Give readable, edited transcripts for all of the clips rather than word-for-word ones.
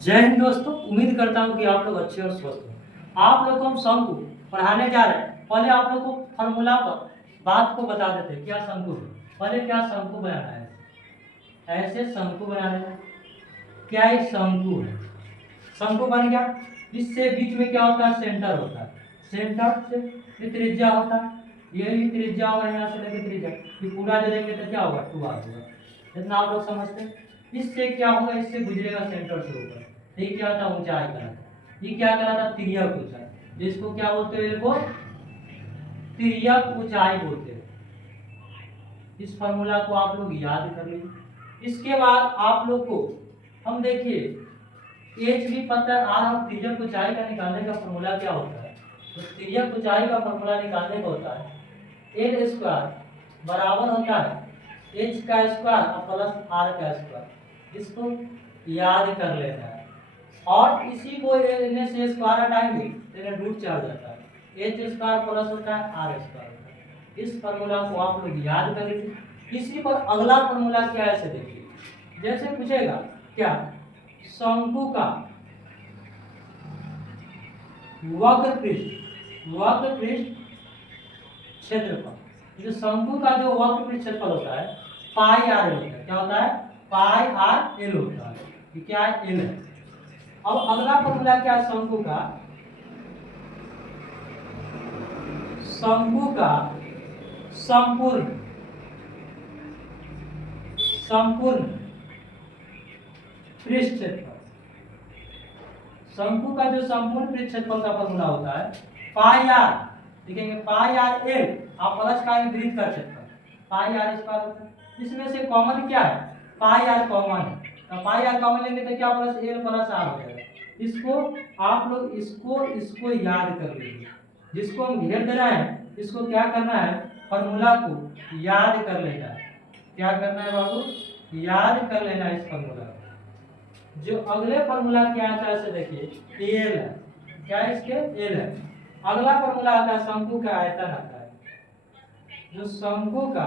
जय हिंद दोस्तों। उम्मीद करता हूँ कि आप लोग अच्छे और स्वस्थ हो। आप लोग को हम शंकु पढ़ाने जा रहे हैं। पहले आप लोग को फॉर्मूला पर बात को बता देते हैं क्या शंकु है। पहले क्या शंकु बनाना है, ऐसे शंकु बनाना है। क्या एक शंकु है, शंकु बन गया। इससे बीच में क्या होता है, सेंटर होता है। सेंटर से ये त्रिज्या होता है, ये भी त्रिज्या होगा, यहाँ से लेकर त्रिज्या ये पूरा दे देंगे तो क्या होगा, 2r होगा। इतना आप लोग समझते हैं। इससे क्या होगा, इससे गुजरेगा सेंटर से ऊपर। ये क्या था, ऊंचाई कहलाता। ये क्या कहलाता, तिर्यक ऊंचाई। जिसको क्या बोलते हैं, इसको तिर्यक ऊंचाई बोलते हैं। इस फॉर्मूला को आप लोग याद कर लीजिए। इसके बाद आप लोग को हम देखिए एच भी पता है। आज हम तिर्यक ऊंचाई का निकालने का फॉर्मूला क्या होता है, तो तिर्यक ऊंचाई का फॉर्मूला निकालने का होता है एल स्क्वायर बराबर होता है एच का स्क्वायर प्लस आर का स्क्वायर। इसको याद कर लेना है। और इसी को इन्हें से स्क्वायर हटाएंगे तो रूट चल जाता है। एच स्क्वायर प्लस होता है आर स्क्वायर होता है। इस फॉर्मूला को आप लोग याद कर लीजिए। इसी पर अगला फॉर्मूला क्या है, ऐसे देखिए। जैसे पूछेगा क्या, शंकु का वक्र पृष्ठ क्षेत्रफल। जो शंकु का जो वक्र पृष्ठ क्षेत्रफल होता है पाई आर एल होता है। क्या होता है, पाई आर एल होता है। ये क्या है, एल है। अब अगला फॉर्मूला क्या है, शंकु का संपूर्ण पृष्ठ क्षेत्रफल। शंकु का जो संपूर्ण पृष्ठ क्षेत्रफल का फॉर्मूला होता है पाई आर, लिखेंगे पाई आर एल आप प्लस का विपरीत कर क्षेत्रफल पाई आर स्क्वायर होता है। इसमें से कॉमन क्या है, पाई आर कॉमन है, तो पाई आर कॉमन लेंगे तो क्या प्लस एल प्लस आर हो जाएगा। इसको आप लोग इसको याद कर लीजिए। जिसको हम घेर दे रहे हैं इसको क्या करना है, फॉर्मूला को याद कर लेना है। क्या करना है बाबू, याद कर लेना है इस फॉर्मूला को। जो अगले फॉर्मूला क्या आता है, ऐसे देखिए एल है। क्या है, इसके एल है। अगला फॉर्मूला आता है शंकु का आयतन आता है। जो शंकु का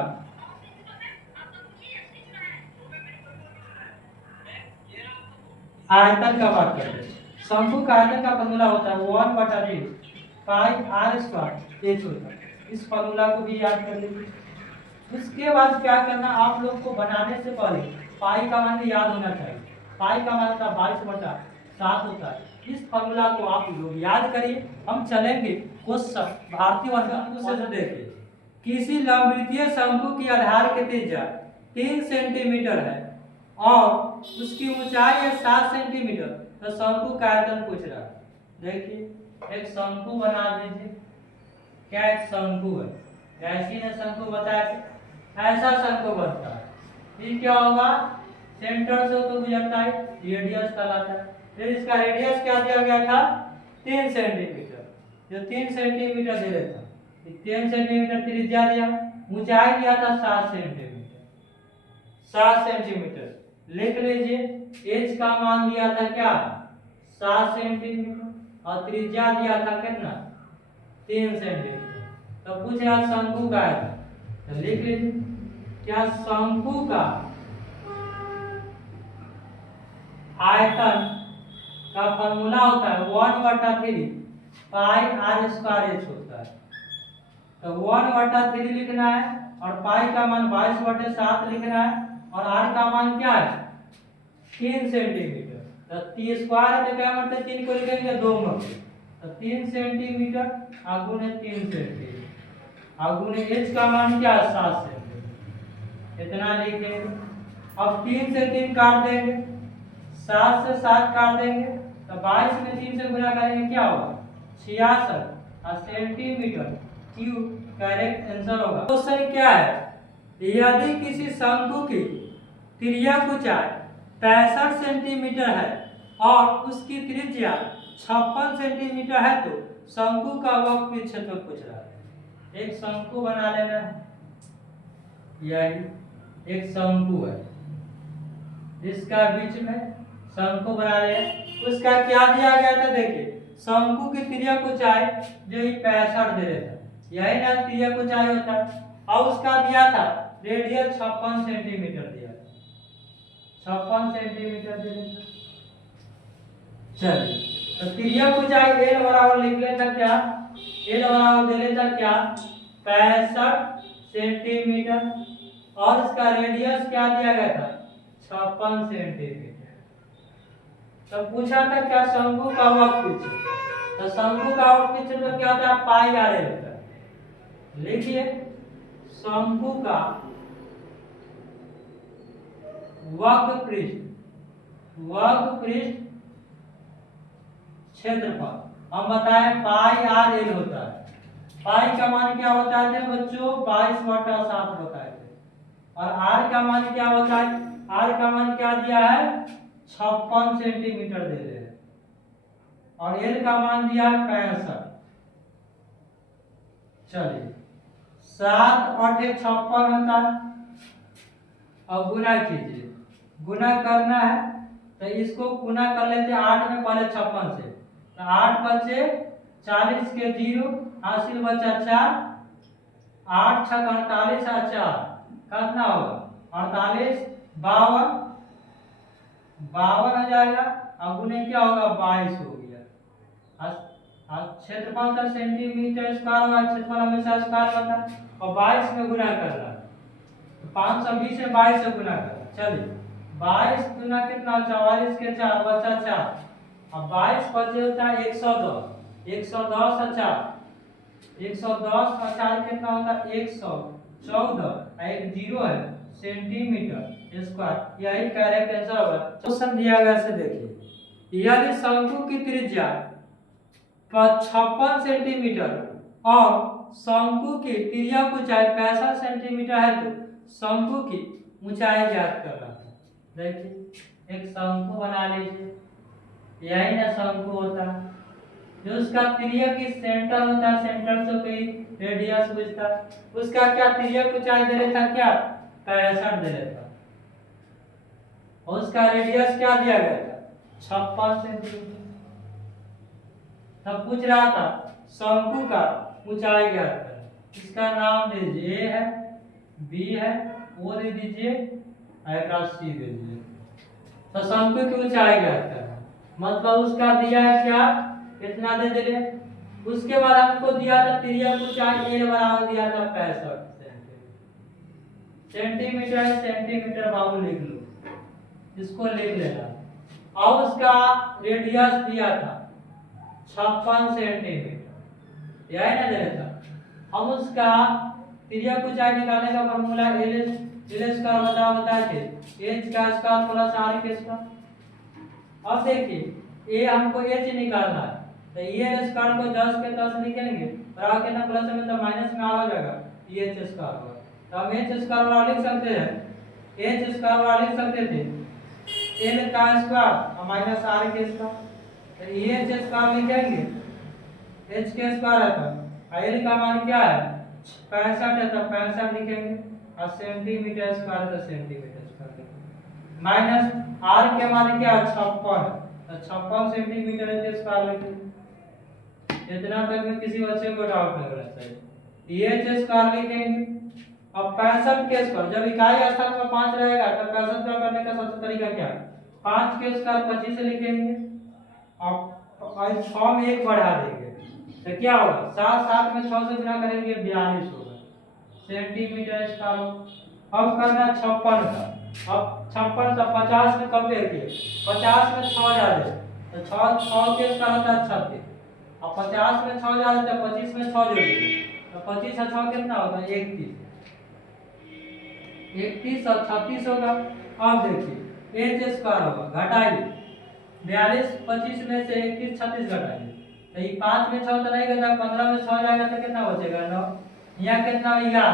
आयतन का बात करते हैं, शंकु का आयतन का फॉर्मूला होता है 1/3 पाई आर स्क्वायर एच होता है। इस फॉर्मूला को भी याद कर लीजिए। इसके बाद क्या करना, आप लोग को बनाने से पहले पाई का मान याद होना चाहिए। पाई का मान होता है 22/7 होता है। इस फॉर्मूला को आप लोग याद करिए। हम चलेंगे क्वेश्चन भारतीय वर्ग से देखिए। किसी लंबवृत्तीय शंकु की आधार की त्रिज्या 3 सेंटीमीटर है और उसकी ऊंचाई है 7 सेंटीमीटर, तो शंकु का आयतन पूछ रहा है। देखिए एक शंकु बना दीजिए। क्या एक शंकु है, ऐसी ने शंकु बताया, ऐसा शंकु बनता है। ये क्या होगा, सेंटर से तो गुजरता है, रेडियस कहलाता है। फिर इसका रेडियस क्या दिया गया था, 3 सेंटीमीटर। जो 3 सेंटीमीटर दे देता, 3 सेंटीमीटर त्रिज्या दिया, ऊंचाई दिया था 7 सेंटीमीटर। 7 सेंटीमीटर लिख लीजिए। एच का मान दिया था क्या, 7 सेंटीमीटर और त्रिज्या दिया था कितना, 3 सेंटीमीटर। तो पूछ रहा शंकु का आयतन, तो लिख लीजिए। क्या शंकु का आयतन का फॉर्मूला होता है 1/3 पाई आर स्क्वायर एच होता है। तो 1/3 लिखना है और पाई का मान 22/7 लिखना है और आर का मान क्या है, 3 सेंटीमीटर। तो 3 स्क्वायर है तो क्या मतलब 3 को लिखेंगे 2 में, तो 3 सेंटीमीटर आगुने 3 सेंटीमीटर आगुने एच का मान क्या है 7 सेंटीमीटर। इतना लिखेंगे। अब 3 से 3 काट देंगे, 7 से 7 काट देंगे, तो 22 में 3 से गुणा करेंगे क्या होगा 66 सेंटीमीटर क्यूब। करेक्ट आंसर होगा। क्वेश्चन क्या है, यदि किसी शंकु की तिर्यक ऊंचाई 65 सेंटीमीटर है और उसकी त्रिज्या 56 सेंटीमीटर है तो शंकु का वक्र क्षेत्रफल पूछ रहा है। एक शंकु बना लेना है, यही एक शंकु है, इसका बीच में शंकु बना लिया। उसका क्या दिया गया था, देखिए शंकु की तिर्यक ऊंचाई जो 65 दे देता, यही ना तिर्यक ऊंचाई होता। और उसका दिया था रेडियस 56 सेंटीमीटर दिया, 56 सेंटीमीटर दे देता। चलिए, तो तिर्यक ऊंचाई एल बराबर लिख लेता क्या, एल बराबर दे लेता क्या 65 सेंटीमीटर, और इसका रेडियस क्या दिया गया था 56 सेंटीमीटर। तो पूछा था क्या शंकु का वक्र, तो शंकु का वक्र तो क्या होता है पाई आर एल होता है। लिखिए शंकु का वक्र पृष्ठ क्षेत्रफल हम बताएं पाई आर एल होता है। पाई का मान क्या बताए थे बच्चों 22/7 बताए थे, और आर का मान क्या बताए, आर का मान क्या दिया है 56 सेंटीमीटर दे रहे हैं, और एल का मान दिया है 65। चलिए 7 8 56 होता है, अब गुना कीजिए, गुना करना है तो इसको गुना कर लेते हैं 8 में पहले 56 से, तो 8 बचे 40 के 0 हासिल बचा 4, 8 छक 48 और 4 कितना होगा 48 52 52 हो जाएगा, अब गुने क्या होगा 22 हो गया। क्षेत्रफल का सेंटीमीटर स्क्वायर होगा, क्षेत्रफल हमेशा स्क्वायर होता है, और 22 में गुना करना है, 520 में 22 से गुना करना। चलिए 22 गुना कितना 44 के 4 बचा 4, अब 22 बचे होता है 110, 110 और 4, 110 और 4 कितना होता है 114, एक जीरो है सेंटीमीटर स्क्वायर, यही करेक्ट आंसर होगा। क्वेश्चन दिया गया से देखिए, यदि शंकु की त्रिज्या 56 सेंटीमीटर और शंकु की तिर्यक ऊंचाई 65 सेंटीमीटर है, तो शंकु की ऊंचाई ज्ञात कर रहा है। देखिए एक शंकु बना लीजिए, यही ना शंकु होता है, जो उसका तिर्यक की सेंटर होता है, सेंटर से कोई रेडियस पूछता है, उसका क्या तिर्यक ऊंचाई दे देता क्या 65 दे देता, और उसका रेडियस क्या दिया गया था 56 सेंटीमीटर। तब पूछ रहा था शंकु का ऊंचाई ज्ञात करें, इसका नाम दीजिए ए है, बी है, ओ दे दीजिए, सी दे दीजिए। तो शंकु की ऊंचाई ज्ञात करना, मतलब उसका दिया है क्या कितना दे दे, उसके बाद हमको दिया था तिर्यक ऊंचाई ए बराबर दिया था 65 सेंटीमीटर, सेंटीमीटर बाबू लिख लो, इसको लिख लेना। अब उसका रेडियस दिया था 56 सेंटीमीटर, यही ना दे था। हम उसका तिर्यक ऊंचाई निकालने का फॉर्मूला एल स्क्वायर बताए थे, एच का स्क्वायर प्लस आर के स्क्वायर। अब देखिए ए हमको एच निकालना है, तो ए स्क्वायर को 10 के 10 लिखेंगे, बराबर कितना प्लस में तो माइनस में आ हो जाएगा, एच स्क्वायर होगा, तो हम एच स्क्वायर वाला लिख सकते हैं, एच स्क्वायर वाला लिख सकते थे एल का स्क्वायर और माइनस आर के स्क्वायर, तो एच स्क्वायर लिखेंगे, एच के स्क्वायर है तो एल का मान क्या है 65 है, तो 65 लिखेंगे, और सेंटीमीटर स्क्वायर तो सेंटीमीटर स्क्वायर, माइनस आर के मान क्या 56 है, तो 56 सेंटीमीटर के स्क्वायर लिखेंगे। इतना तक में किसी बच्चे को डाउट नहीं होना चाहिए। एच स्क्वायर लिखेंगे, अब 65 के स्क्वायर, जब इकाई स्थान में 5 रहेगा तो 65 स्क्वायर करने का सबसे तरीका क्या है 5 के स्क्वायर 25 से लिखेंगे, और 6 में 1 बढ़ा देंगे, तो क्या होगा 7 7 में 6 से गुना करेंगे 42 होगा सेंटीमीटर स्क्वायर। अब करना 56 का, अब 56 से 50 में कंपेयर किए, 50 में 6 डाले तो 6 के स्क्वायर होता है 36, अब 50 में 6 डाले तो 25 में 6 जोड़िए, तो 25 और 6 कितना होगा 31, 31 और 36 होगा। अब देखिए एच स्क्वायर होगा, घटाइए 42 25 में से 31 36 घटाइए, तो ये 5 में 6 तो नहीं गया, 15 में 6 जाएगा तो कितना बचेगा 9, यहाँ कितना 11,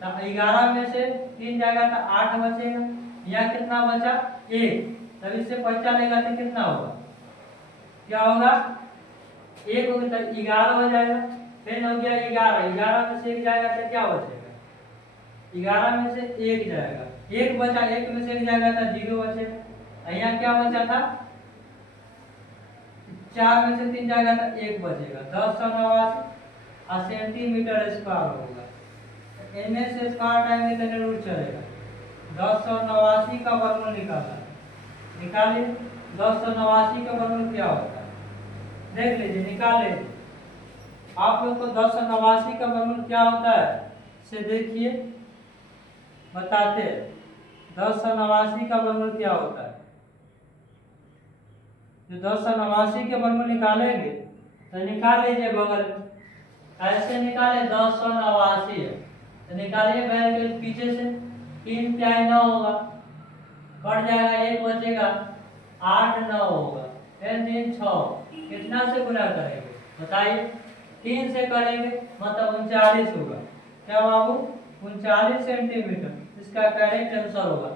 तो 11 में से 3 जाएगा तो 8 बचेगा, यहाँ कितना बचा 1, तब इससे 5 लेगा तो कितना होगा, क्या होगा 1 होगा, तो 11 हो जाएगा, फिर हो गया 11, 11 में से 1 जाएगा तो क्या बचेगा 11 में से 1 जाएगा, 1 बचा, 1 में से 1 जाएगा तो 0 बचेगा, यहाँ क्या बचा था 4 में से 3 जाएगा तो 1 बचेगा, 1089 और सेंटीमीटर स्क्वायर होगा, एन से स्क्वायर टाइम में रूट चलेगा, 1089 का वर्गमूल निकालना, निकालिए 1089 का वर्गमूल क्या होता है? देख लीजिए, निकाल लीजिए। आप लोग को 1089 का वर्गमूल क्या होता है से देखिए, बताते हैं। 1089 का वर्गमूल क्या होता है? जो 1089 के वर्गमूल निकालेंगे तो निकाल लीजिए बगल में, ऐसे निकाले 1089 है तो निकालिए बैल के पीछे से, 3 क्या 9 होगा, कट जाएगा, 1 बचेगा, 8 9 होगा, 3 6, कितना से गुना करेंगे बताइए? 3 से करेंगे मतलब 39 होगा। क्या बाबू? 39 सेंटीमीटर इसका करेक्ट आंसर होगा।